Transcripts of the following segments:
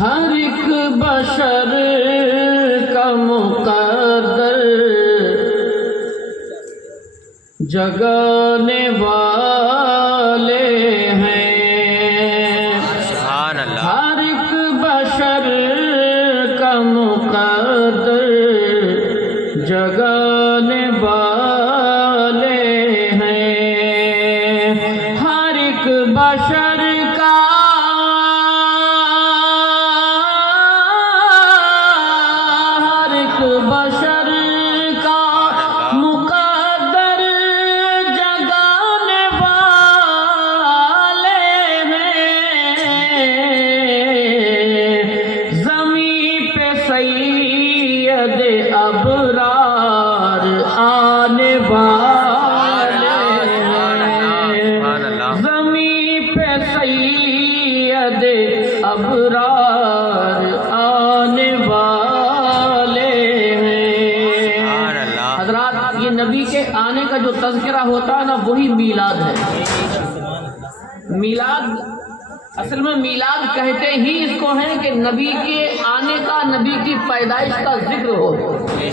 ہر ایک بشر کا مقدر جگانے والے ہیں، سبحان اللہ۔ ہر ایک بشر کا مقدر جگانے والے ہیں، ہر ایک بشر کا بشر کا مقدر جگانے والے ہیں، زمین پہ سید ابرار آنے والے ہیں، زمین پہ سید ابرار آنے والے۔ یہ نبی کے آنے کا جو تذکرہ ہوتا ہے نا، وہی میلاد ہے۔ میلاد اصل میں میلاد کہتے ہی اس کو ہیں کہ نبی کے آنے کا، نبی کی پیدائش کا ذکر ہو،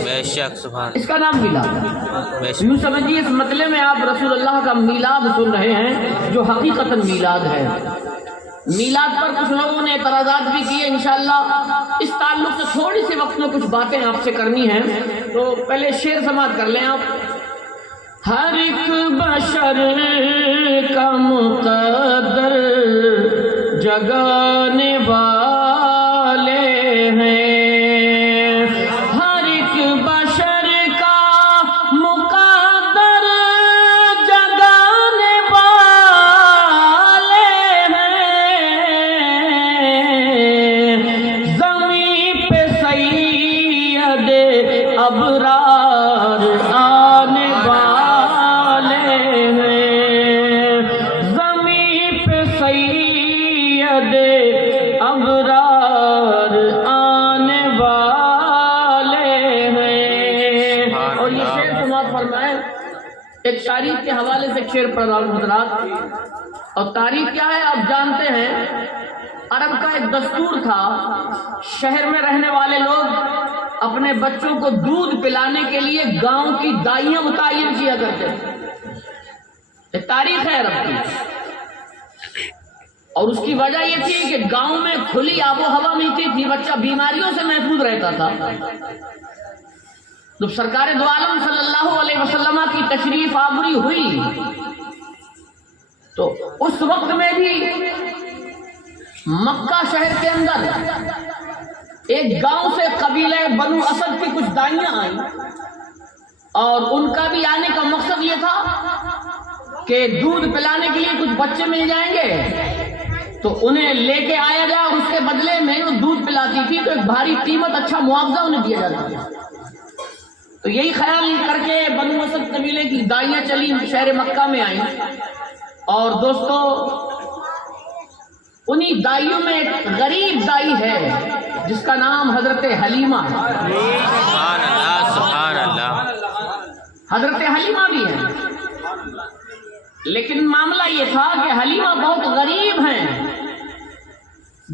بے شک سبحان، اس کا نام میلاد ہے۔ یوں سمجھیے اس مطلع میں آپ رسول اللہ کا میلاد سن رہے ہیں، جو حقیقتاً میلاد ہے۔ میلاد پر کچھ لوگوں نے اعتراضات بھی کیے، انشاءاللہ اس تعلق سے تھوڑی سی وقت میں کچھ باتیں آپ سے کرنی ہیں، تو پہلے شعر سماعت کر لیں آپ۔ ہر ایک بشر کا مقدر جگانے والے ہیں، ہر ایک بشر کا مقدر جگانے والے ہیں، زمین پہ سید ابرار آنے والے ہیں، زمین پہ سید ابرار آنے والے ہیں۔ اور یہ شعر سماعت فرمائیں، ایک تاریخ کے حوالے سے شعر پڑھ رہا ہوں حضرات۔ اور تاریخ کیا ہے آپ جانتے ہیں، عرب کا ایک دستور تھا، شہر میں رہنے والے لوگ اپنے بچوں کو دودھ پلانے کے لیے گاؤں کی دائیاں متعین کیا کرتے تھے۔ ایک تاریخ ہے عرب کی، اور اس کی وجہ یہ تھی کہ گاؤں میں کھلی آب و ہوا ملتی تھی، بچہ بیماریوں سے محفوظ رہتا تھا۔ جب سرکار دو عالم صلی اللہ علیہ وسلم کی تشریف آوری ہوئی تو اس وقت میں بھی مکہ شہر کے اندر ایک گاؤں سے قبیلہ بنو اسد کی کچھ دائیاں آئیں، اور ان کا بھی آنے کا مقصد یہ تھا کہ دودھ پلانے کے لیے کچھ بچے مل جائیں گے تو انہیں لے کے آیا جائے، اور اس کے بدلے میں وہ دودھ پلاتی تھی تو ایک بھاری قیمت، اچھا معاوضہ انہیں دیا جاتا تھا۔ تو یہی خیال کر کے بنو اسد قبیلے کی دائیاں چلی، شہر مکہ میں آئیں، اور دوستو انہی دائیوں میں ایک غریب دائی ہے جس کا نام حضرت حلیمہ ہے۔ سبحان اللہ، سبحان اللہ۔ حضرت حلیمہ بھی ہے، لیکن معاملہ یہ تھا کہ حلیمہ بہت غریب ہیں۔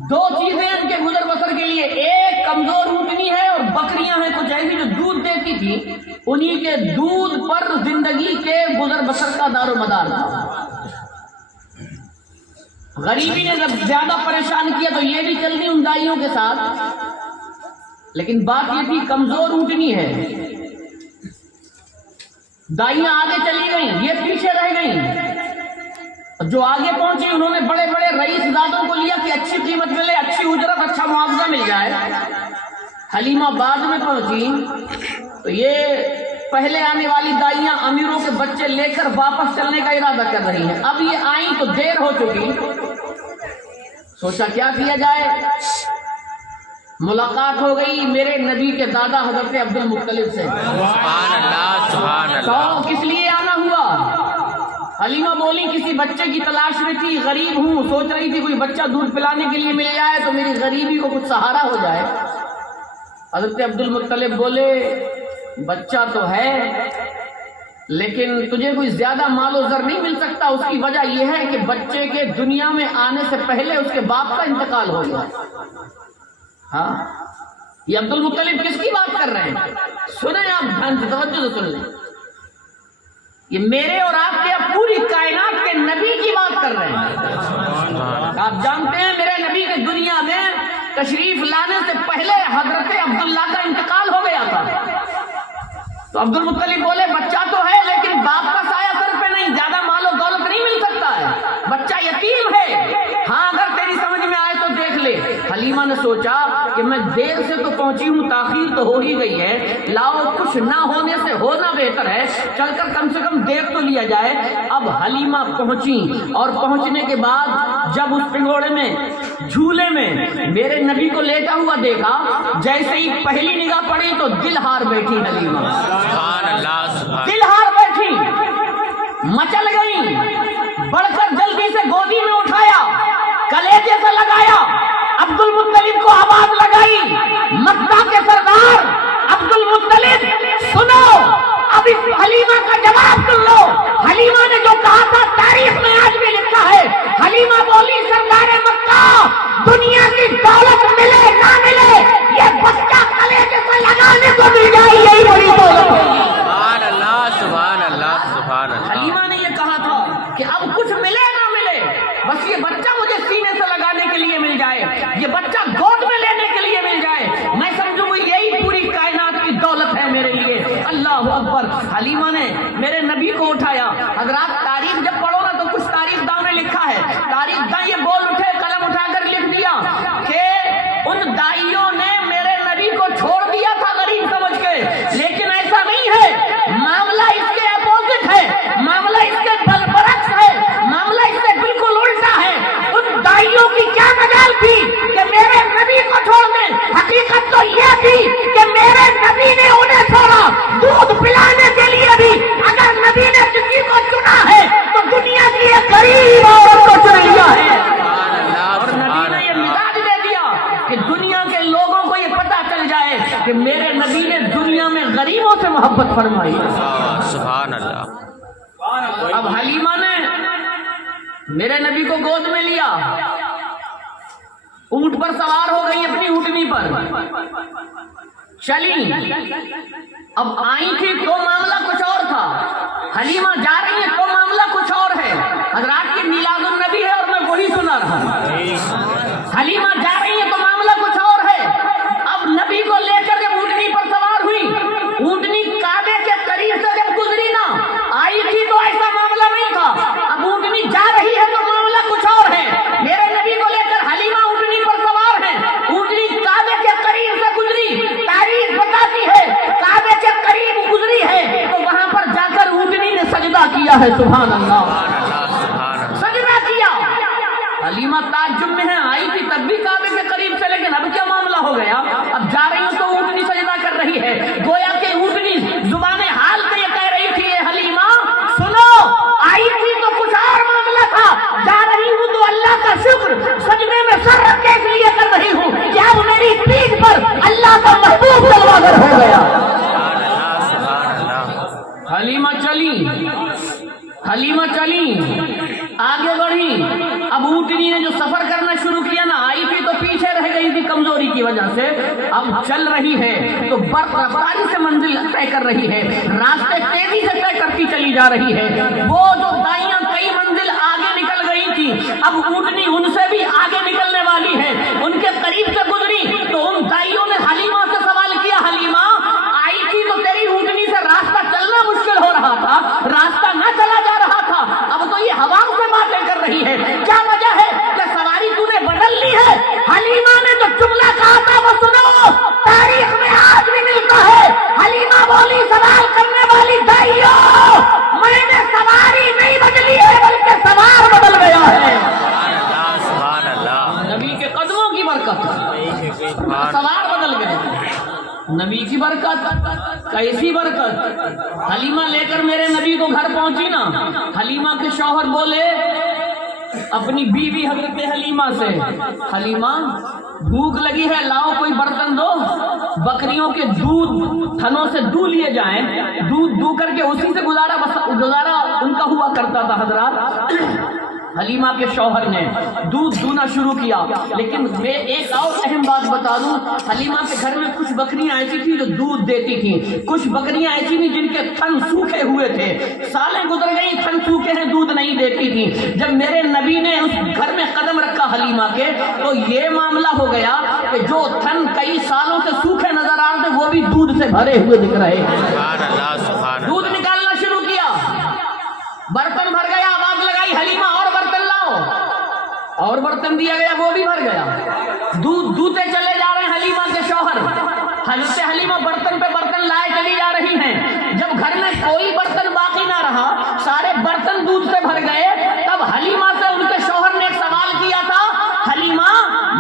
دو چیزیں ان کے گزر بسر کے لیے، ایک کمزور اونٹنی ہے اور بکریاں ہیں کچھ ایسی جو دودھ دیتی تھی، انہی کے دودھ پر زندگی کے گزر بسر کا دار و مدار تھا۔ غریبی نے جب زیادہ پریشان کیا تو یہ بھی چل گئی ان دائیوں کے ساتھ، لیکن بات یہ تھی کمزور اونٹنی ہے، دائیاں آگے چلی گئیں، یہ پیچھے رہ گئیں۔ جو آگے پہنچی انہوں نے بڑے بڑے رئیس زادوں کو لیا کہ اچھی قیمت ملے، اچھی اجرت، اچھا معاوضہ مل جائے۔ حلیمہ بعد میں پہنچی تو یہ پہلے آنے والی دائیاں امیروں کے بچے لے کر واپس چلنے کا ارادہ کر رہی ہیں۔ اب یہ آئیں تو دیر ہو چکی، سوچا کیا کیا جائے۔ ملاقات ہو گئی میرے نبی کے دادا حضرت عبد المطلب سے۔ سبحان اللہ، سبحان اللہ۔ تو کس لیے آنا ہوا؟ حلیمہ بولی کسی بچے کی تلاش میں تھی، غریب ہوں، سوچ رہی تھی کوئی بچہ دودھ پلانے کے لیے مل جائے تو میری غریبی کو کچھ سہارا ہو جائے۔ حضرت عبد المطلب بولے بچہ تو ہے لیکن تجھے کوئی زیادہ مال و زر نہیں مل سکتا، اس کی وجہ یہ ہے کہ بچے کے دنیا میں آنے سے پہلے اس کے باپ کا انتقال ہو گیا۔ ہاں یہ عبد المطلب کس کی بات کر رہے ہیں؟ سنیں آپ دھیان سے، توجہ سے سن لیں. یہ میرے اور آپ کے پوری کائنات کے نبی کی بات کر رہے ہیں. آپ جانتے ہیں میرے نبی کے دنیا میں تشریف لانے سے پہلے حضرت عبداللہ کا انتقال ہو گیا تھا. تو عبد المطلب بولے بچہ تو ہے لیکن باپ کا سایہ سر پہ نہیں، زیادہ مال و دولت نہیں مل سکتا ہے، بچہ یتیم ہے. ہاں اگر تیری سمجھ میں آئے تو دیکھ لے. حلیمہ نے سوچا کہ میں دیر سے تو پہنچی ہوں، تاخیر تو ہو ہی گئی ہے، لاؤ کچھ نہ ہونے سے ہونا بہتر ہے، چل کر کم سے کم دیکھ تو لیا جائے. اب حلیمہ پہنچی اور پہنچنے کے بعد جب اس پنگوڑے میں جھولے میں میرے نبی کو لیٹا ہوا دیکھا، جیسے ہی پہلی نگاہ پڑی تو دل ہار بیٹھی حلیمہ، سبحان اللہ سبحان دل ہار بیٹھی، مچل گئی. بڑھ کر جلدی سے گودی میں اٹھایا، کلیجے سے لگایا، عبد المطلب کو آواز لگائی، مکہ کے سردار عبد المطلب سنو، اب اس حلیمہ کا جواب سن لو. حلیمہ نے جو کہا تھا تاریخ میں آج بھی لکھا ہے. حلیمہ بولی سردار مکہ دنیا کی دولت ملے نہ ملے، یہ بچہ کلیجے سے لگانے کو مل جائے، یہی بڑی دولت ہے. اللہ سبحان اللہ سبحان اللہ. حلیمہ نے یہ کہا تھا کہ اب کچھ ملے نہ ملے، بس یہ بچہ مجھے سینے سے لگانے کے لیے مل جائے، یہ بچہ گود میں لینے کے لیے مل جائے، میں سمجھوں گی یہی پوری کائنات کی دولت ہے میرے لیے. اللہ اکبر. حلیمہ نے میرے نبی کو اٹھایا. حضرات تاریخ جب پڑھو نا تو کچھ تاریخ داں نے لکھا ہے، تاریخ داں یہ بول اٹھے، قلم اٹھا کر لکھ دیا کہ ان دائیوں نے میرے نبی کو چھوڑ دیا تھا غریب سمجھ کے، لیکن ایسا نہیں ہے، معاملہ اس کے اپوزٹ ہے، معاملہ اس کے برعکس ہے، معاملہ اس سے بالکل الٹا ہے. ان دائیوں کی کیا مجال تھی کہ میرے نبی کو چھوڑ دیں؟ حقیقت تو یہ تھی کہ میرے نبی نے انہیں چھوڑا دودھ پلانے کے لیے بھی. اگر نبی نے کسی کو چنا ہے تو دنیا کی ایک غریب عورت کو چن لیا ہے. اور نبی نے یہ مزاج دے دیا کہ دنیا کے لوگوں کو یہ پتا چل جائے کہ میرے نبی نے دنیا میں غریبوں سے محبت فرمائی. سبحان اللہ. اب حلیمہ نے میرے نبی کو گود میں لیا، اونٹ پر سوار ہو گئی، اپنی اونٹنی پر چلی. اب آئی تھی تو معاملہ کچھ اور تھا، حلیمہ جا رہی ہے تو معاملہ کچھ اور ہے. حضرات کی میلاد النبی ہے اور میں وہی سنا رہا ہوں. حلیمہ جا رہی ہے تو معاملہ کچھ اور ہے. اب نبی کو لے کر جب اونٹنی پر سوار ہوئی، اونٹنی کعبے کے قریب سے جب گزری نا، آئی تھی تو ایسا معاملہ نہیں تھا. اب اونٹنی جا رہی ہے تو معاملہ کچھ اور ہے. میرے نبی کو لے کر حلیمہ اونٹنی پر سوار ہے، اونٹنی کعبے کے قریب سے گزری. تاریخ بتاتی ہے کعبے کے قریب گزری ہے تو وہاں پر جا کر اونٹنی نے سجدہ کیا ہے. سبحان اللہ، سجدہ کیا. حلیمہ تعجب میں ہے، آئی تھی تب بھی کعبے کے قریب سے، لیکن اب کیا معاملہ ہو گیا؟ اب جا رہی ہوں تو اونٹنی سجدہ کر رہی ہے. گویا کہ اونٹنی زبان حال سے یہ کہہ رہی تھی، اے حلیمہ سنو، آئی تھی تو کچھ اور معاملہ تھا، جا رہی ہوں تو اللہ کا شکر سجدے میں سر رکھ کے اس لیے کر رہی ہوں کہ اب میری پیٹھ پر اللہ کا محبوب جلوہ گر ہو گیا. حلیمہ چلی، حلیمہ چلی، آگے بڑھی. اب اونٹنی نے جو سفر کرنا شروع کیا نا، آئی تھی تو پیچھے رہ گئی تھی کمزوری کی وجہ سے، اب چل رہی ہے تو برق رفتاری سے منزل طے کر رہی ہے، راستے تیزی سے طے کرتی چلی جا رہی ہے. وہ جو دائیاں کئی منزل آگے نکل گئی تھی، اب اونٹنی ان سے بھی آگے نکلنے والی ہے. ان کے قریب سے گزری تو ان دائیوں نے حلیمہ سے سوال کیا، حلیمہ آئی تھی تو تیری اونٹنی سے راستہ چلنا مشکل ہو رہا تھا، راستہ نہ چلا جا رہا تھا، اب تو یہ ہوا سے باتیں کر رہی ہے، کیا وجہ ہے کہ سواری تو نے بدل لی ہے؟ حلیمہ نے تو جملہ کہا تھا وہ سنو، تاریخ میں آج بھی ملتا ہے. حلیمہ بولی سوال کرنے والی دائیوں، میں نے سواری نہیں بدلی ہے بلکہ سوار بدل گیا ہے. سبحان اللہ. نبی کے قدموں کی برکت، سوار بدل گئے. نبی کی برکت، کیسی برکت. حلیمہ لے کر میرے نبی کو گھر پہنچی نا، حلیمہ کے شوہر بولے اپنی بیوی حضرت حلیمہ سے، حلیمہ بھوک لگی ہے، لاؤ کوئی برتن دو، بکریوں کے دودھ تھنوں سے دو لیے جائیں، دودھ دو کر کے اسی سے گزارا ان کا ہوا کرتا تھا. حضرات حلیمہ کے شوہر نے دودھ دونا شروع کیا. لیکن میں ایک اور اہم بات بتا دوں, حلیمہ کے گھر میں کچھ بکریاں ایسی تھیں جو دودھ دیتی تھیں, کچھ بکریاں ایسی تھیں جن کے تھن سوکھے ہوئے تھے, سالیں گزر گئی, تھن سوکھے ہیں, دودھ نہیں دیتی تھیں. جب میرے نبی نے اس گھر میں قدم رکھا حلیمہ کے, تو یہ معاملہ ہو گیا کہ جو تھن کئی سالوں سے سوکھے نظر آ رہے تھے وہ بھی دودھ سے بھرے ہوئے دکھ رہے ہیں. سبحان اللہ سبحان دودھ اللہ. نکالنا شروع کیا, برتن بھر گیا, آواز لگائی حلیمہ اور برتن لاؤ, اور برتن دیا گیا, وہ بھی بھر گیا. دودھ دوتے چلے جا رہے ہیں حلیمہ کے شوہر. حضرت حلیمہ برتن پہ برتن لائے چلی جا رہی ہیں. جب گھر میں کوئی برتن باقی نہ رہا, سارے برتن دودھ سے بھر گئے, تب حلیمہ سے ان کے شوہر نے ایک سوال کیا تھا, حلیمہ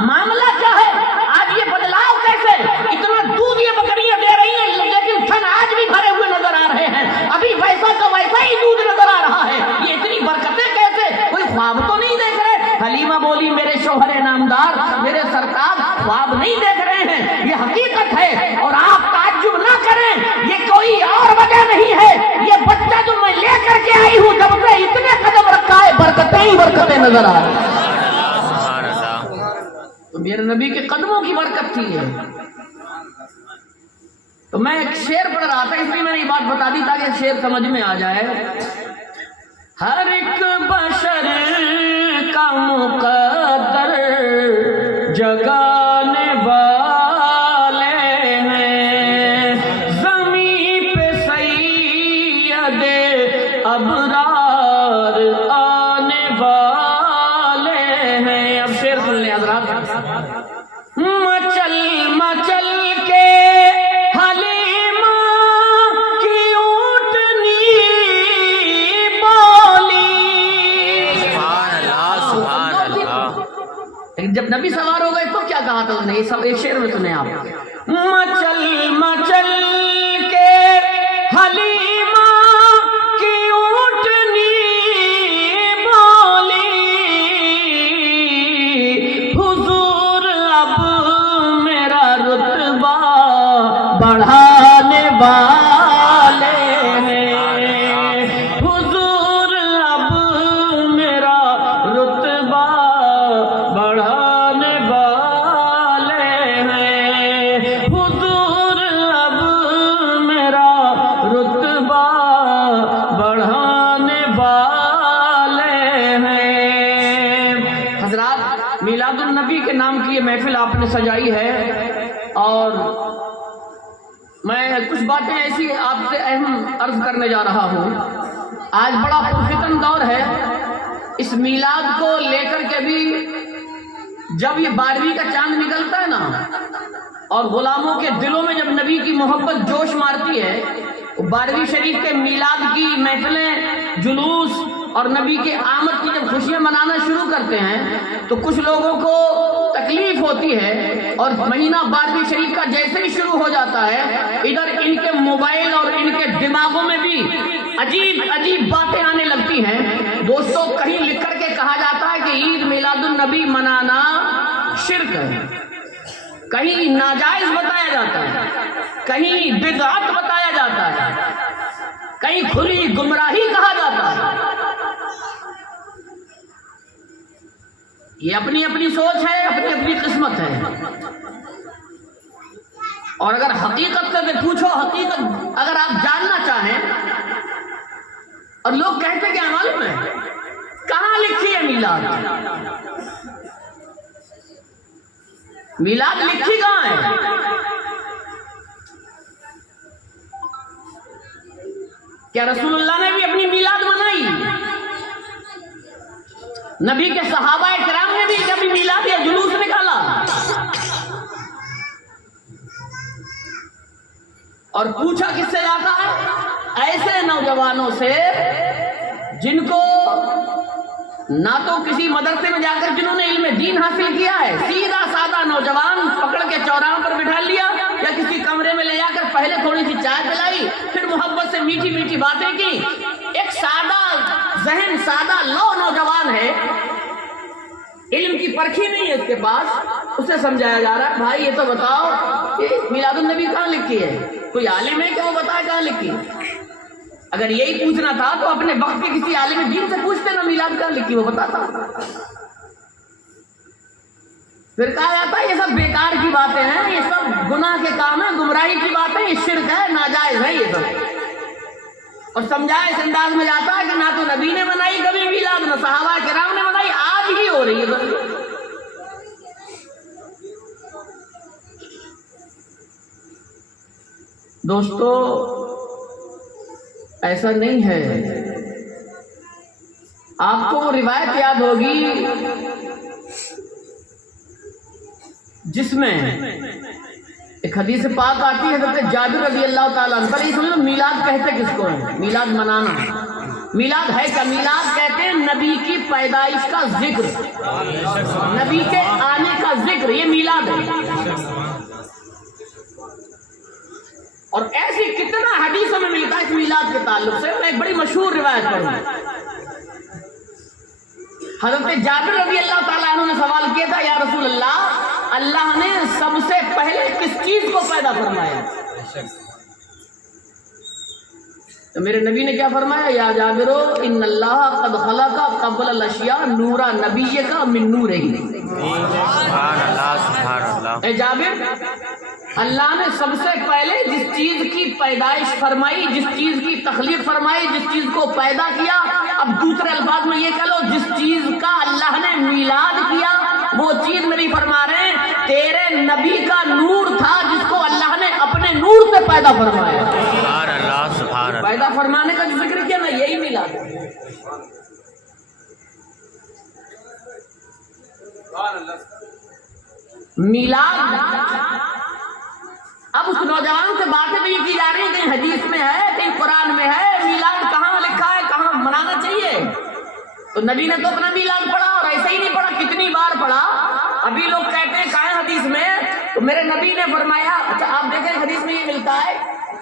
معاملہ کیا ہے, آج یہ بدلاؤ کیسے, اتنا دودھ یہ بکریاں دے رہی ہیں لیکن تھن آج بھی بھرے ہوئے نظر آ رہے ہیں, ابھی ویسا کا ویسا ہی دودھ نظر آ رہا ہے, یہ اتنی برکتیں کیسے, کوئی خواب تو نہیں دیکھ رہے. حلیمہ بولی, میرے شوہر نامدار, میرے سرکار, خواب نہیں دیکھ رہے ہیں, یہ حقیقت ہے, اور آپ تعجب نہ کریں, یہ کوئی اور وجہ نہیں ہے, یہ بچہ جو میں لے کر کے آئی ہوں جب سے اتنے قدم رکھا ہے, برکتیں ہی برکتیں نظر آ رہی ہیں. سبحان اللہ. تو میرے نبی کے قدموں کی برکت تھی یہ. تو میں ایک شعر پڑھ رہا تھا, اس لیے میں نے یہ بات بتا دی تاکہ شعر سمجھ میں آ جائے. ہر ایک بشر کا مقدر جگانے والے ہیں, زمین پہ سید ابرار آنے والے ہیں. اب شعر سن لیں حضرات. مچل مچل کے حلیمہ کی اونٹنی بولی. سبحان اللہ سبحان اللہ. لیکن جب نبی سوار ہو گئے تو کیا کہا تھا اس نے, یہ سب ایک شعر میں سنیں آپ. مچل مچل کے حلیمہ کی اونٹنی بولی, حضور اب میرا رتبہ بڑھانے والے ہیں, حضور اب میرا رتبہ بڑھانے والے ہیں, حضور اب میرا رتبہ بڑھانے والے ہیں. حضرات, میلاد النبی کے نام کی یہ محفل آپ نے سجائی ہے, اور میں کچھ باتیں ایسی آپ سے اہم عرض کرنے جا رہا ہوں. آج بڑا پرفتن دور ہے, اس میلاد کو لے کر کے بھی جب یہ 12ویں کا چاند نکلتا ہے نا, اور غلاموں کے دلوں میں جب نبی کی محبت جوش مارتی ہے, 12ویں شریف کے میلاد کی محفلیں, جلوس اور نبی کے آمد کی جب خوشیاں منانا شروع کرتے ہیں تو کچھ لوگوں کو تکلیف ہوتی ہے, اور مہینہ 12ویں شریف کا جیسے ہی شروع ہو جاتا ہے, ادھر ان کے موبائل اور ان کے دماغوں میں بھی عجیب عجیب باتیں آنے لگتی ہیں. دوستوں, کہیں لکھ کر کے کہا جاتا ہے کہ عید میلاد النبی منانا شرک ہے, کہیں ناجائز بتایا جاتا ہے, کہیں بدعت بتایا جاتا ہے, کہیں کھلی گمراہی کہا جاتا ہے. یہ اپنی اپنی سوچ ہے, اپنی اپنی قسمت ہے. اور اگر حقیقت سے پوچھو, حقیقت اگر آپ جاننا چاہیں, اور لوگ کہتے کیا معلوم ہے, کہاں لکھی ہے میلاد, میلاد لکھی کہاں ہے, کیا رسول اللہ نے بھی اپنی میلاد منائی, نبی کے صحابہ کرام نے بھی کبھی میلاد یا جلوس نکالا, اور پوچھا کس سے جاتا ہے, ایسے نوجوانوں سے جن کو نہ تو کسی مدرسے میں جا کر جنہوں نے علم دین حاصل کیا ہے, سیدھا سادہ نوجوان پکڑ کے چوراہوں پر بٹھا لیا, یا کسی کمرے میں لے جا کر پہلے تھوڑی سی چائے پلائی, پھر محبت سے میٹھی میٹھی باتیں کی. ایک سادہ ذہن, سادہ لو نوجوان ہے, علم کی پرکھی نہیں ہے اس کے پاس, اسے سمجھایا جا رہا ہے, بھائی یہ تو بتاؤ کہ میلاد النبی کہاں لکھی ہے, کوئی عالم ہے کہ وہ بتائے کہاں لکھی ہے. اگر یہی پوچھنا تھا تو اپنے وقت کے کسی عالم دین سے پوچھتے نا میلاد کا لکھی وہ بتاتا. پھر کہا جاتا ہے یہ سب بیکار کی باتیں ہیں, یہ سب گناہ کے کام ہیں, گمراہی کی باتیں, یہ شرک ہے, ناجائز ہے یہ سب. اور سمجھایا اس انداز میں جاتا ہے کہ نہ تو نبی نے منائی کبھی میلاد, نہ صحابہ کرام نے منائی, آج ہی ہو رہی ہے. دوستو ایسا نہیں ہے. آپ کو وہ روایت یاد ہوگی جس میں ایک حدیث پاک آتی ہے حضرت جابر رضی اللہ تعالیٰ عنہ. پر یہ سن لو میلاد کہتے کس کو ہے؟ میلاد منانا. میلاد ہے کیا؟ میلاد کہتے ہیں نبی کی پیدائش کا ذکر, نبی کے آنے کا ذکر, یہ میلاد ہے. اور ایسی کتنا حدیثوں میں ملتا ہے اس میلاد کے تعلق سے. میں ایک بڑی مشہور روایت پڑھوں. حضرت جابر رضی اللہ تعالیٰ عنہ نے سوال کیا تھا, یا رسول اللہ, اللہ نے سب سے پہلے کس چیز کو پیدا فرمایا؟ تو میرے نبی نے کیا فرمایا؟ یا جابرو ان اللہ قد خلق قبل الاشیاء نورا نبی کا من نورہ. سبحان اللہ سبحان اللہ. اے جابر, اللہ نے سب سے پہلے جس چیز کی پیدائش فرمائی, جس چیز کی تخلیق فرمائی, جس چیز کو پیدا کیا, اب دوسرے الفاظ میں یہ کہہ لو جس چیز کا اللہ نے میلاد کیا, وہ چیز نبی فرما رہے ہیں تیرے نبی کا نور تھا جس کو اللہ نے اپنے نور سے پیدا فرمایا. سبحان اللہ سبحان اللہ. پیدا فرمانے کا جو ذکر کیا نا, یہی میلاد ہے. میلاد اب اس نوجوان سے باتیں بھی کی جا رہی ہیں, کہیں حدیث میں ہے, کہیں قرآن میں ہے, میلاد کہاں لکھا ہے, کہاں منانا چاہیے. تو نبی نے تو اپنا میلاد پڑھا, اور ایسے ہی نہیں پڑھا, کتنی بار پڑھا. ابھی لوگ کہتے ہیں کہاں حدیث میں, تو میرے نبی نے فرمایا. اچھا آپ دیکھیں حدیث میں یہ ملتا ہے,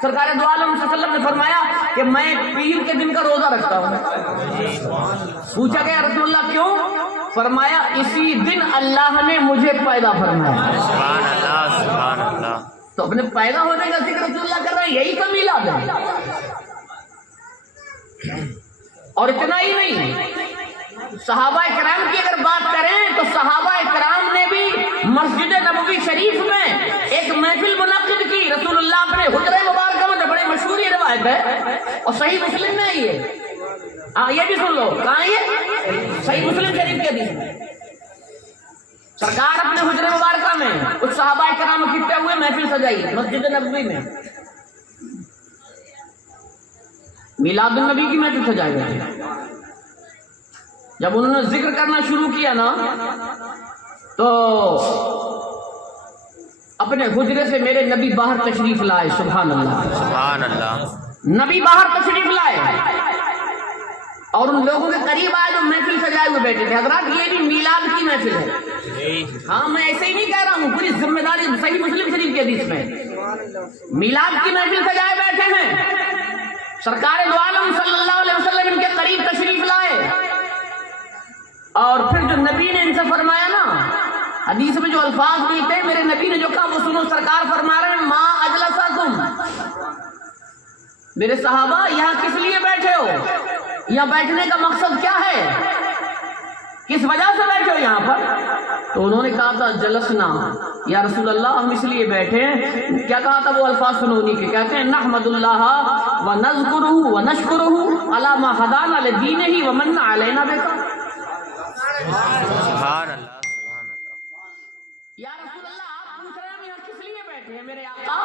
سرکار دو عالم صلی اللہ علیہ وسلم نے فرمایا کہ میں پیر کے دن کا روزہ رکھتا ہوں. پوچھا گیا رسول اللہ کیوں؟ فرمایا اسی دن اللہ نے مجھے پیدا فرمایا. سبحان اللہ سبحان اللہ. تو اپنے پیدا ہونے کا ذکر رسول اللہ کر رہے ہیں, یہی تو میلاد ہے. اور اتنا ہی نہیں, صحابہ کرام کی اگر بات کریں تو صحابہ کرام نے بھی مسجد نبوی شریف میں ایک محفل منعقد کی. رسول اللہ اپنے حجرہ مبارکہ میں, بڑے مشہور یہ روایت ہے, اور صحیح مسلم میں یہ بھی سن لو. کہاں یہ صحیح مسلم شریف کے حدیث میں سرکار اپنے حجرہ مبارکہ میں کچھ صحابہ کرام اکٹھے ہوئے محفل سجائی مسجد نبوی میں. میلاد النبی کی محفل سجائی گئی. جب انہوں نے ذکر کرنا شروع کیا نا, تو اپنے حجرے سے میرے نبی باہر تشریف لائے. سبحان اللہ سبحان اللہ. نبی باہر تشریف لائے اور ان لوگوں کے قریب آئے جو محفل سجائے ہوئے بیٹھے تھے. حضرات یہ بھی میلاد کی محفل ہے. ہاں میں ایسے ہی نہیں کہہ رہا ہوں, پوری ذمہ داری صحیح مسلم شریف کے حدیث میں میلاد کی محفل سجائے بیٹھے ہیں. سرکار دو عالم صلی اللہ علیہ وسلم ان کے قریب تشریف لائے, اور پھر جو نبی نے ان سے فرمایا نا, حدیث میں جو الفاظ ملتے ہیں میرے نبی نے جو کہا وہ سنو. سرکار فرما رہے ہیں ما اجلسکم, میرے صحابہ یہاں کس لیے بیٹھے ہو, یہاں بیٹھنے کا مقصد کیا ہے, کس وجہ سے بیٹھے ہو یہاں پر؟ تو انہوں نے کہا تھا جلسنا یا رسول اللہ, ہم اس لیے بیٹھے ہیں. کیا کہا تھا وہ الفاظ سنو انہی کے, کہتے ہیں نحمد اللہ ونذکرہ ونشکرہ علی ما ہدانا لدینہ ومن علینا بہ. سبحان اللہ سبحان اللہ. یا رسول اللہ آپ پوچھ رہے ہیں ہم یہاں کس لیے بیٹھے ہیں میرے آقا؟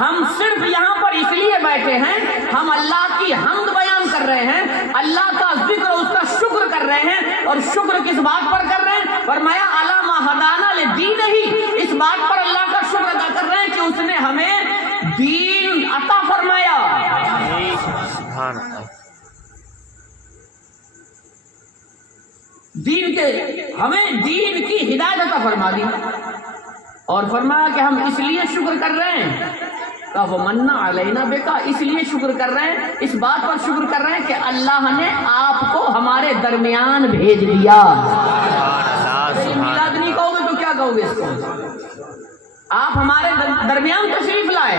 ہم صرف یہاں پر اس لیے بیٹھے ہیں, ہم اللہ کی حمد بیان کر رہے ہیں, اللہ کا ذکر اس کا شکر کر رہے ہیں. اور شکر کس بات پر کر رہے ہیں؟ فرمایا الا ما ہدانا لدینہ, اس بات پر اللہ کا شکر ادا کر رہے ہیں کہ اس نے ہمیں دین عطا فرمایا. سبحان اللہ. دین کے ہمیں دین کی ہدایت عطا فرما دی, اور فرمایا کہ ہم اس لیے شکر کر رہے ہیں. کہا ومن علینا بک, اس لیے شکر کر رہے ہیں, اس بات پر شکر کر رہے ہیں کہ اللہ نے آپ کو ہمارے درمیان بھیج دیا. میلاد نہیں کہو گے تو کیا کہو گے اس کو؟ آپ ہمارے درمیان تشریف لائے,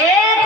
1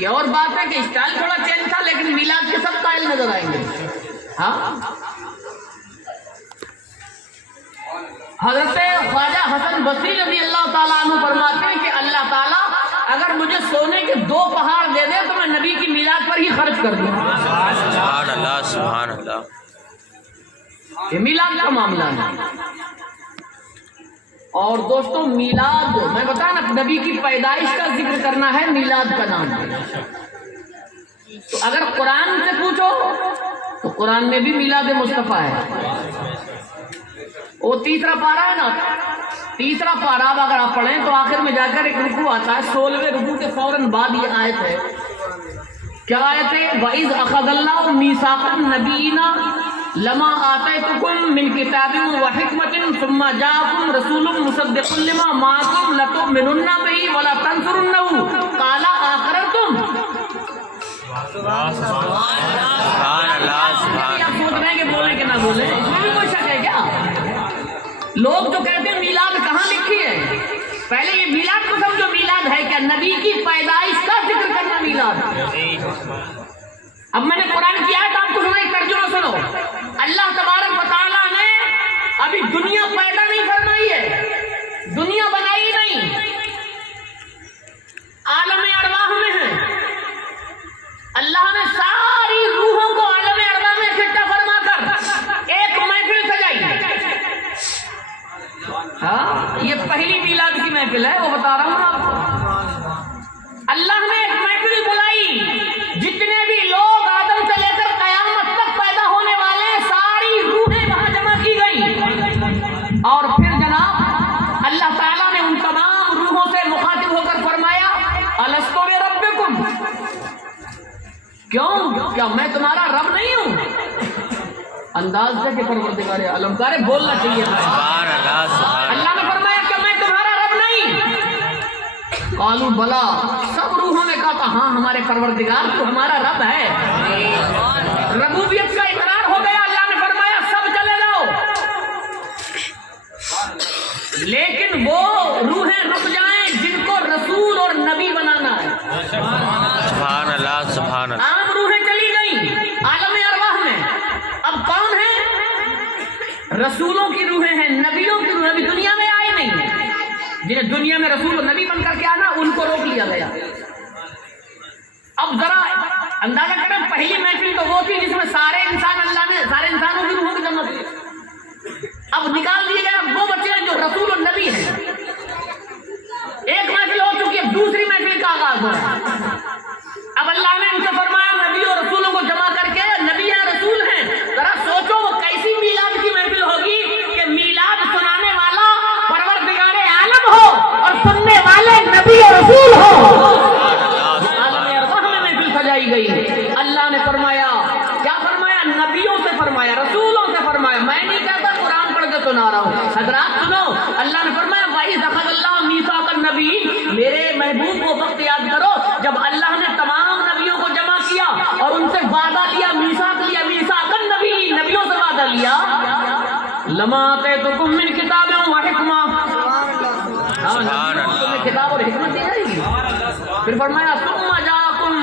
یہ اور بات ہے کہ اسٹائل تھوڑا چینج تھا لیکن میلاد کے سب قائل نظر آئیں گے. ہاں حضرت خواجہ حسن بصری رضی اللہ تعالیٰ عنہ فرماتے ہیں کہ اللہ تعالیٰ اگر مجھے سونے کے 2 پہاڑ دے دے تو میں نبی کی میلاد پر ہی خرچ کر دوں. سبحان اللہ سبحان اللہ. یہ میلاد کا معاملہ ہے. اور دوستو میلاد میں بتا نا نبی کی پیدائش کا ذکر کرنا ہے میلاد کا نام ہے. تو اگر قرآن سے پوچھو تو قرآن میں بھی میلاد مصطفیٰ ہے. وہ تیسرا پارا ہے نا, تیسرا پارا اب اگر آپ پڑھیں تو آخر میں جا کر ایک رکوع آتا ہے. 16ویں رکوع کے فوراً بعد یہ آیت ہے. کیا آیت ہے؟ وَإِذْ أَخَذَ اللَّهُ مِيثَاقَ النَّبِيِّينَ لَمَا آتَيْتُكُم مِّن كِتَابٍ وَحِكْمَةٍ ثُمَّ جَاءَكُمْ رَسُولٌ مُّصَدِّقٌ لِّمَا مَعَكُمْ لَتُؤْمِنُنَّ بِهِ وَلَتَنصُرُنَّهُ قَالَ أَقْرَرْتُمْ. سبحان اللہ سبحان آپ سوچ رہے ہیں کہ بولیں کہ نہ بولیں, اس میں بھی کوئی شک ہے کیا؟ لوگ جو کہتے ہیں میلاد کہاں لکھی ہے, پہلے یہ میلاد کو سمجھو. میلاد ہے کیا؟ نبی کی پیدائش کا ذکر کرنا میلاد. اب میں نے قرآن کی آیت آپ کو سنائی, ترجمہ سنو. اللہ تبارک و تعالیٰ نے ابھی دنیا پیدا نہیں فرمائی ہے, دنیا بنائی نہیں, عالم ارواح میں ہے. اللہ نے ساری روحوں کو عالم ارواح میں اکٹھا فرما کر ایک محفل سجائی. ہاں یہ پہلی میلاد کی محفل ہے, وہ بتا رہا ہوں آپ کو. اللہ نے ایک محفل بلائی, جتنے بھی لوگ آدم سے لے کر قیامت تک پیدا ہونے والے ساری روحیں وہاں جمع کی گئی. اور پھر جناب اللہ تعالیٰ نے ان تمام روحوں سے مخاطب ہو کر فرمایا الستو بربکم, کیوں کیا میں تمہارا رب نہیں ہوں؟ انداز ہے کہ پروردگار عالم کا بولنا چاہیے. سبحان اللہ سبحان اللہ نے فرمایا کہ میں تمہارا رب نہیں. قالوا بلا, سب روحوں نے کہا ہاں ہمارے پروردگار تو ہمارا رب ہے. ربوبیت کا اقرار ہو گیا. اللہ نے فرمایا سب چلے جاؤ, لیکن وہ روحیں رک جائیں جن کو رسول اور نبی بنانا ہے. سبحان اللہ سبحان اللہ. عام روحیں چلی گئیں عالم ارواح میں. اب کون ہے؟ رسولوں کی روحیں ہیں, نبیوں کی روحیں ابھی دنیا میں آئے نہیں ہیں. جنہیں دنیا میں رسول و نبی بن کر کے آنا ان کو روک لیا گیا. اب ذرا اندازہ کریں, پہلی محفل تو وہ تھی جس میں سارے انسان, اللہ نے سارے انسانوں کی روحوں کی جمع کی. اب نکال دیے گئے وہ بچے جو رسول و نبی ہیں. ایک محفل ہو چکی ہے, دوسری محفل کا آغاز ہو رہا ہے. اب اللہ نے ان سے فرمایا نبی اور رسولوں کو جمع کر کے, نبی ہیں رسول ہیں, ذرا سوچو وہ کیسی میلاد کی محفل ہوگی کہ میلاد سنانے والا پروردگار عالم ہو اور سننے والے نبی اور رسول ہو. عالم ارواح میں محفل سجائی گئی. اللہ نے فرمایا, کیا فرمایا؟ نبیوں سے فرمایا, رسولوں سے فرمایا. میں نہیں کہتا, قرآن پڑھ کے سنا رہا ہوں. حضرات سنو, اللہ نے فرمایا وَإِذْ أَخَذَ اللَّهُ مِيثَاقَ النَّبِيِّينَ, میرے محبوب کو وقت یاد کرو جب اللہ نے تمام نبیوں کو جمع کیا اور ان سے وعدہ لیا, میثاق لیا, میثاق النبی, نبیوں سے وعدہ لیا. لَمَا آتَيْتُكُم مِّن كِتَابٍ وَحِكْمَةٍ, سبحان اللہ. کتاب اور حکمت دی جائے گی. پھر فرمایا ثُمَّ جَاءَكُم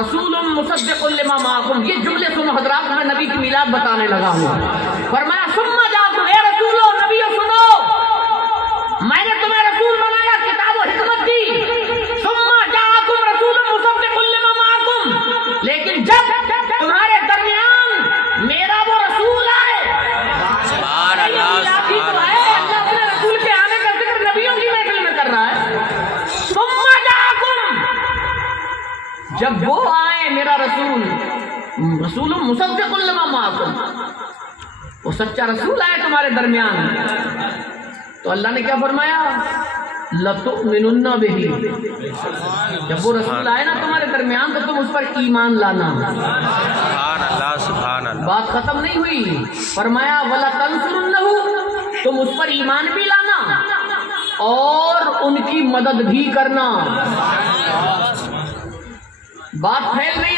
رَسُولٌ مُّصَدِّقٌ لِّمَا مَعَكُمْ. یہ جملے سنو حضرات, میں نبی کی میلاد بتانے لگا ہوں. فرمایا ثُمَّ جَاءَكُم, اے رسولو نبیو سنو, میں نے تمہیں رسول بنایا, کتاب و حکمت دی. ثُمَّ جَاءَكُم رَسُولٌ مُّصَدِّقٌ لِّمَا مَعَكُمْ, لیکن جب تمہارے درمیان میرا وہ رسول آئے. سبحان اللہ سبحان اللہ. اللہ اپنے رسول کے آنے کا ذکر نبیوں کی محفل میں کر رہا ہے. ثُمَّ جَاءَكُم, جب وہ آئے میرا رسول, رسول مصدق لما معکم, وہ سچا رسول آئے تمہارے درمیان, تو اللہ نے کیا فرمایا؟ لَتُؤْمِنُنَّ بِهِ, جب وہ رسول آئے نا تمہارے درمیان تو تم اس پر ایمان لانا. سبحان اللہ سبحان اللہ. بات ختم نہیں ہوئی, فرمایا وَلَتَنْصُرُنَّهُ, تم اس پر ایمان بھی لانا اور ان کی مدد بھی کرنا. بات پھیل رہی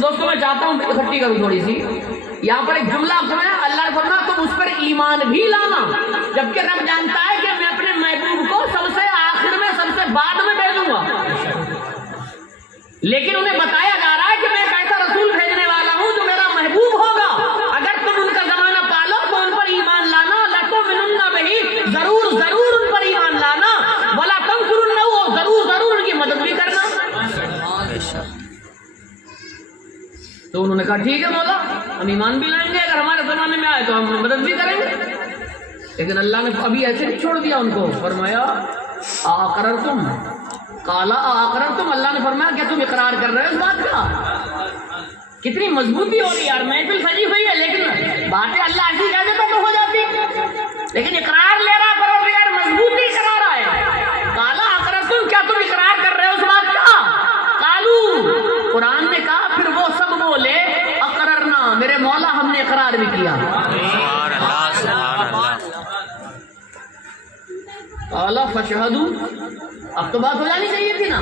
دوستوں, میں چاہتا ہوں اکٹھی کروں تھوڑی سی. یہاں پر ایک جملہ آپ سمجھا, اللہ نے فرمایا تم اس پر ایمان بھی لانا, جبکہ رب جانتا ہے کہ میں اپنے محبوب کو سب سے آخر میں, سب سے بعد میں بھیجوں گا. لیکن انہیں بتایا جا رہا ہے کہ میں ایک ایسا رسول بھیجنے والا ہوں جو میرا محبوب ہوگا، اگر تم ان کا زمانہ پالو تو ان پر ایمان لانا، لَتُؤْمِنُنَّ بِهِ، ضرور ضرور ان پر ایمان لانا، وَلَا تَنْصُرُنَّهُ، ضرور ضرور ان کی مدد بھی کرنا۔ تو انہوں نے کہا ٹھیک ہے مولا، ہم ایمان بھی لائیں گے، اگر ہمارے زمانے میں آئے تو ہم مدد بھی کریں گے۔ لیکن اللہ نے ابھی ایسے نہیں چھوڑ دیا ان کو، فرمایا اَأَقْرَرْتُمْ، قَالَ اَأَقْرَرْتُمْ، اللہ نے فرمایا کیا تم اقرار کر رہے ہو اس بات کا؟ کتنی مضبوطی ہو رہی یار، محفل سجی ہوئی ہے لیکن باتیں اللہ ایسی کہہ دیتا تو ہو جاتی، لیکن اقرار لے رہا پروردگار، مضبوطی کرا رہا ہے۔ قَالَ اَأَقْرَرْتُمْ، کیا تم اقرار کر رہے ہو اس بات کا؟ قالوا، قرآن نے کہا پھر وہ سب بولے اقررنا، میرے مولا ہم نے اقرار بھی کیا۔ سبحان اللہ سبحان اللہ۔ قال فشہدوا، اب تو بات ہو جانی چاہیے تھی نا،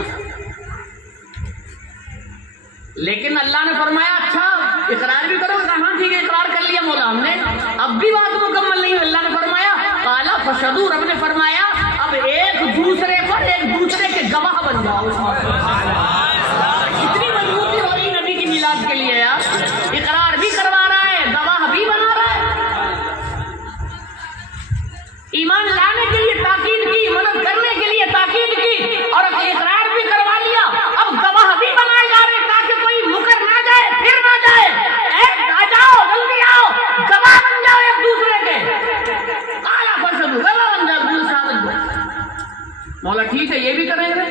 لیکن اللہ نے فرمایا اچھا اقرار بھی کرو، کہا ٹھیک ہے اقرار کر لیا مولا ہم نے، اب بھی بات مکمل نہیں ہوئی۔ اللہ نے فرمایا قال فشہدوا، رب نے فرمایا اب ایک دوسرے پر ایک دوسرے کے گواہ بن جاؤ۔ اتنی مضبوطی ہو رہی نبی کی میلاد کے لیے یار، اقرار بھی کروا رہا ہے، گواہ بھی بنا رہا ہے، ایمان لانے کے لیے تاکید کی، مدد کرنے کے لیے تاکید کی، اور اقرار بھی کروا لیا، اب گواہ بھی بنائے جا رہے تاکہ کوئی مکر نہ جائے، پھر نہ جائے، آ جاؤ جلدی آؤ، گواہ بن جاؤ ایک دوسرے کے۔ قال فشہدوا، گواہ بن جاؤ، شہادت دو۔ مولا ٹھیک ہے یہ بھی کریں گے۔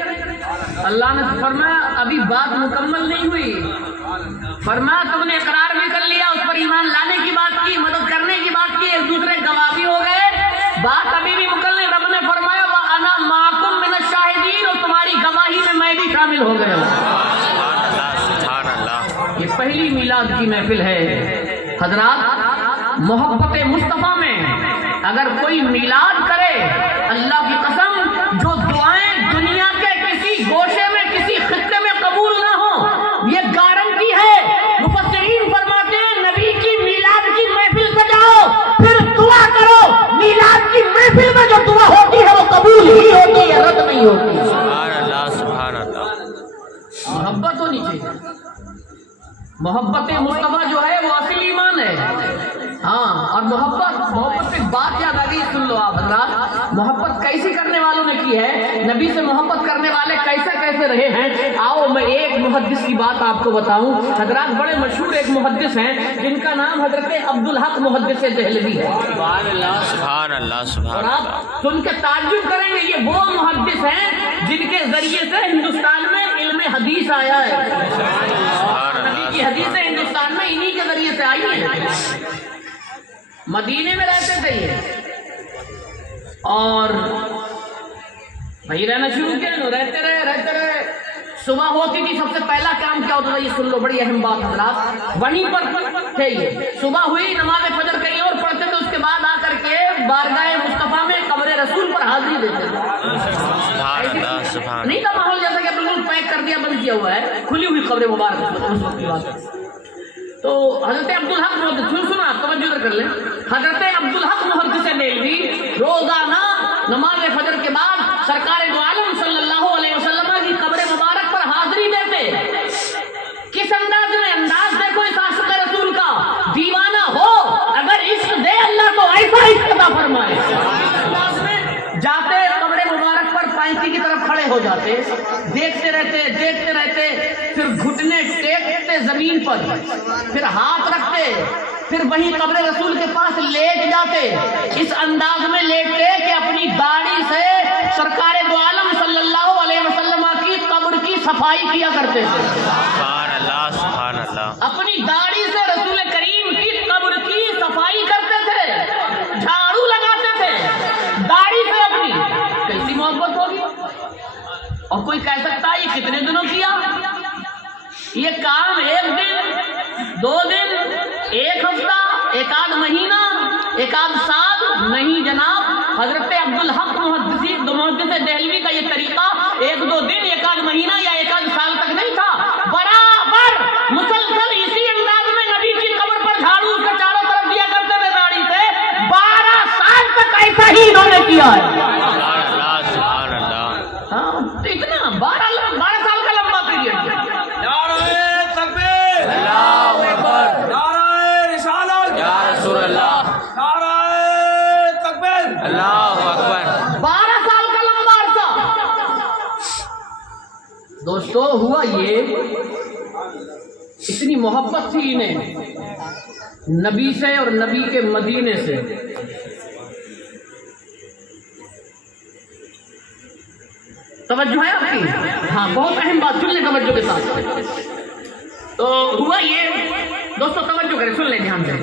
اللہ نے فرمایا ابھی بات مکمل نہیں ہوئی، فرمایا تم نے اقرار بھی کر لیا، اس پر ایمان لانے کی بات کی، مدد کرنے کی بات کی، ایک دوسرے گواہ بھی ہو گئے، بات ابھی بھی مکمل نہیں۔ رب نے فرمایا وَأَنَا مَعَكُمْ مِنَ الشَّاهِدِينَ، اور تمہاری گواہی میں بھی شامل ہو گیا ہوں۔ سبحان اللہ۔ یہ پہلی میلاد کی محفل ہے حضرات، محبت مصطفیٰ میں اگر کوئی میلاد کرے، اللہ کی قسم جو دعائیں دنیا کے کسی گوشے میں کسی خطے میں قبول نہ ہوں، یہ گارنٹی ہے۔ مفسرین فرماتے ہیں نبی کی میلاد کی محفل سجاؤ، پھر دعا کرو، میلاد کی محفل میں جو دعا ہوتی ہے وہ قبول ہی ہوتی ہے، رد نہیں ہوتی۔ سبحان اللہ سبحان اللہ۔ محبت ہونی چاہیے، محبت مصطفیٰ جو ہے وہ اصل ایمان ہے۔ ہاں، اور محبت پہ بات یاد آ گئی، سن لو آپ حضرات، محبت کیسی کرنے والوں نے کی ہے، نبی سے محبت کرنے والے کیسے کیسے رہے ہیں۔ آؤ میں ایک محدث کی بات آپ کو بتاؤں، حضرات بڑے مشہور ایک محدث ہیں جن کا نام حضرت عبدالحق محدث دہلوی ہے۔ سبحان اللہ سبحان اللہ اور سبحان آپ اللہ۔ سن کے تعجب کریں گے، یہ وہ محدث ہیں جن کے ذریعے سے ہندوستان میں علم حدیث آیا ہے۔ نبی کی حدیثیں ہندوستان میں انہی کے ذریعے سے آئی ہیں۔ مدینے میں رہتے تھے یہ، اور وہی رہنا شروع کیا، رہتے رہے، صبح ہوتی تھی سب سے پہلا کام کیا ہوتا تھا، یہ سن لو بڑی اہم بات حضرات، وہیں پر تھے یہ، صبح ہوئی نماز فجر کہیں اور پڑھتے تھے، اس کے بعد آ کر کے بارگاہ مصطفیٰ میں قبر رسول پر حاضری دیتے تھے۔ سبحان اللہ سبحان نہیں تھا ماحول جیسا کہ بالکل پیک کر دیا، بند کیا ہوا ہے، کھلی ہوئی قبر مبارک اس وقت کی بات۔ تو حضرت عبدالحق محدث، سنا آپ توجہ کر لیں، حضرت عبدالحق محدث دہلوی روزانہ نماز فجر کے بعد سرکار دو عالم صلی اللہ علیہ وسلم کی قبر مبارک پر حاضری دیتے۔ کس انداز میں، انداز دیکھو اس عاشق رسول کا، دیوانہ ہو اگر عشق دے اللہ تو ایسا عشق عطا فرمائے۔ انداز میں جاتے قبر مبارک پر پینتی کی طرف کھڑے ہو جاتے، دیکھتے رہتے، پھر گھٹنے ٹیکتے زمین پر، پھر ہاتھ رکھتے، پھر وہیں قبر رسول کے پاس لیٹ جاتے، اس انداز میں لیٹتے کہ اپنی داڑھی سے سرکار دو عالم صلی اللہ علیہ وسلم کی قبر کی صفائی کیا کرتے تھے۔ سبحان اللہ سبحان اللہ۔ اپنی داڑھی سے رسول کریم کی قبر کی صفائی کرتے تھے، جھاڑو لگاتے تھے داڑھی سے اپنی۔ کیسی محبت ہوگی، اور کوئی کہہ سکتا ہے یہ کتنے دنوں کیا؟ یہ کام ایک دن، 2 دن، 1 ہفتہ، 1 آدھ مہینہ، 1 آدھ سال نہیں جناب۔ حضرت عبدالحق محدث دہلوی کا یہ طریقہ 1-2 دن، 1 آدھ مہینہ یا 1 آدھ سال تک نہیں تھا، برابر مسلسل اسی انداز میں نبی کی قبر پر جھاڑو اس کے چاروں طرف دیا کرتے تھے داڑھی سے، 12 سال تک ایسا ہی انہوں نے کیا ہے۔ سبحان اللہ سبحان اللہ۔ ہاں اتنا 12 سال کا لمبا پیریڈ، دوستو ہوا یہ، اتنی محبت تھی انہیں نبی سے اور نبی کے مدینے سے، توجہ ہے آپ کی؟ ہاں بہت اہم بات، سن لیں توجہ کے ساتھ۔ تو ہوا یہ دوستو، توجہ کریں، سن لیں دھیان سے،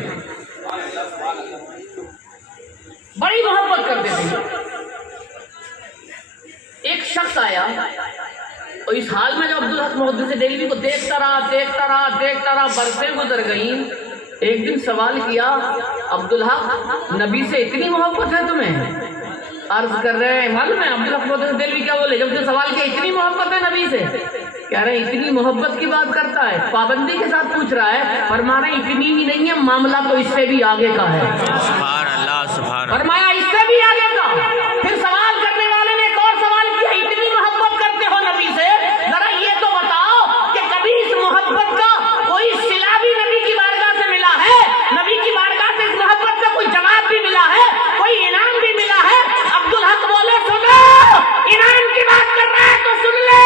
بڑی محبت کرتے تھے۔ ایک شخص آیا اور اس حال میں جو عبدالحق محدث دہلوی کو دیکھتا رہا، برسیں گزر گئیں۔ ایک دن سوال کیا، عبدالحق نبی سے اتنی محبت ہے تمہیں؟ عرض کر رہے ہیں، معلوم ہے عبدالحق محدث دہلوی کیا بولے جب سے سوال کیا، اتنی محبت ہے نبی سے؟ کہہ رہے ہیں اتنی محبت کی بات کرتا ہے، پابندی کے ساتھ پوچھ رہا ہے، فرمانا اتنی ہی نہیں ہے، معاملہ تو اس سے بھی آگے کا ہے۔ سبحان اللہ، سبحان اللہ۔ فرمایا اس سے بھی آگے کا۔ پھر سوال کرنے والے نے ایک اور سوال کیا، اتنی محبت کرتے ہو نبی سے، ذرا یہ تو بتاؤ کہ کبھی اس محبت کا کوئی صلہ بھی نبی کی بارگاہ سے ملا ہے؟ نبی کی بارگاہ سے اس محبت کا کوئی جواب بھی ملا ہے، کوئی انعام بھی ملا ہے؟ عبدالحق بولے سنو، انعام کی بات کر رہا ہے تو سن لے،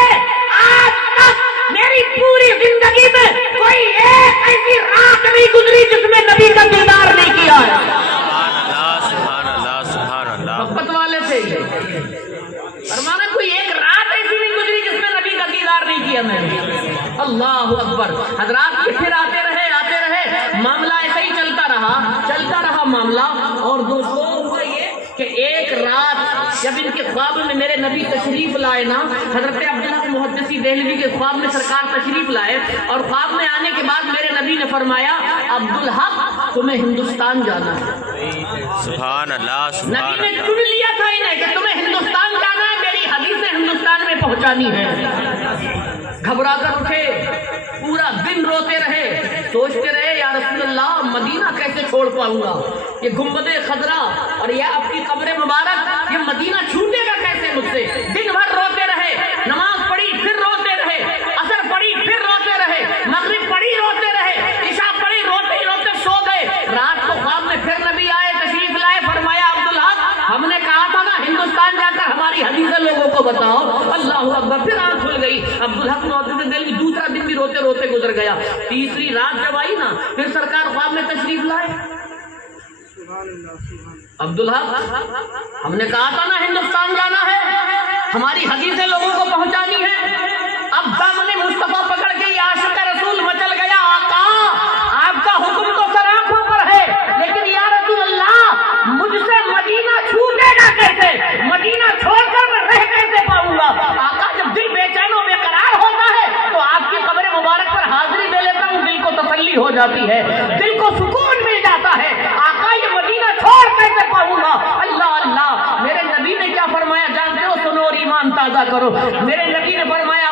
آج تک میری پوری زندگی میں کوئی ایک ایسی رات نہیں گزری جس میں نبی کا دیدار نہیں کیا ہے۔ سبحان اللہ، سبحان اللہ۔ محبت والے تھے فرمانا کوئی ایک رات ایسی نہیں گزری جس میں نبی کا دیدار نہیں کیا میں نے۔ اللہ اکبر۔ حضرات پھر آتے رہے، معاملہ ایسا ہی چلتا رہا معاملہ۔ اور دوستو ہوا یہ کہ ایک رات جب ان کے خواب میں میرے نبی تشریف لائے نا، حضرت عبدالحق محدثی دہلوی کے خواب میں سرکار تشریف لائے، اور خواب میں آنے کے بعد میرے نبی نے فرمایا عبدالحق تمہیں ہندوستان جانا ہے۔ سبحان اللہ، سبحان نبی نے اللہ۔ چن لیا تھا انہیں کہ تمہیں ہندوستان جانا ہے، میری حدیثیں ہندوستان میں پہنچانی ہے۔ گھبرا کر اٹھے، پورا دن روتے رہے، سوچتے رہے یا رسول اللہ مدینہ کیسے چھوڑ پاؤں گا، یہ گنبد خضرا اور یہ آپ کی قبر مبارک، یہ مدینہ چھوٹے گا کیسے مجھ سے؟ دن بھر روتے رہے، نماز پڑھی پھر روتے رہے، عصر پڑھی پھر روتے رہے، مغرب پڑھی روتے رہے، عشاء پڑھی روتے ہی روتے سو گئے۔ رات کو خواب میں پھر نبی آئے، تشریف لائے، فرمایا عبدالحق ہم نے کہا تھا نا ہندوستان جا کر ہماری حدیثیں لوگوں کو بتاؤ۔ اللہ اکبر۔ پھر آنکھ کھل گئی۔ عبدالحق محدث دہلوی دوسرا دن بھی روتے روتے گزر گیا۔ تیسری رات جب آئی نا، پھر سرکار خواب میں تشریف لائے۔ عبدالحق ہم نے کہا تھا نا ہندوستان جانا ہے، ہماری حدیثیں لوگوں کو پہنچانی ہے۔ اب دامن مصطفیٰ پکڑ کے یہ عاشق رسول مچل گیا، آقا آپ کا حکم تو سر آنکھوں پر ہے، لیکن یا رسول اللہ مجھ سے مدینہ چھوٹے گا کیسے؟ مدینہ چھوڑ کر میں رہ کیسے پاؤں گا؟ آقا جب دل بے چین و بے قرار ہوتا ہے تو آپ کی قبر مبارک پر حاضری دے لیتا ہوں، دل کو تسلی ہو جاتی ہے، دل کو سکون مل جاتا ہے۔ آقا یہ مدینہ چھوڑ کیسے پاؤں گا؟ اللہ اللہ، میرے نبی نے کیا فرمایا جانتے ہو؟ سنو اور ایمان تازہ کرو۔ میرے نبی نے فرمایا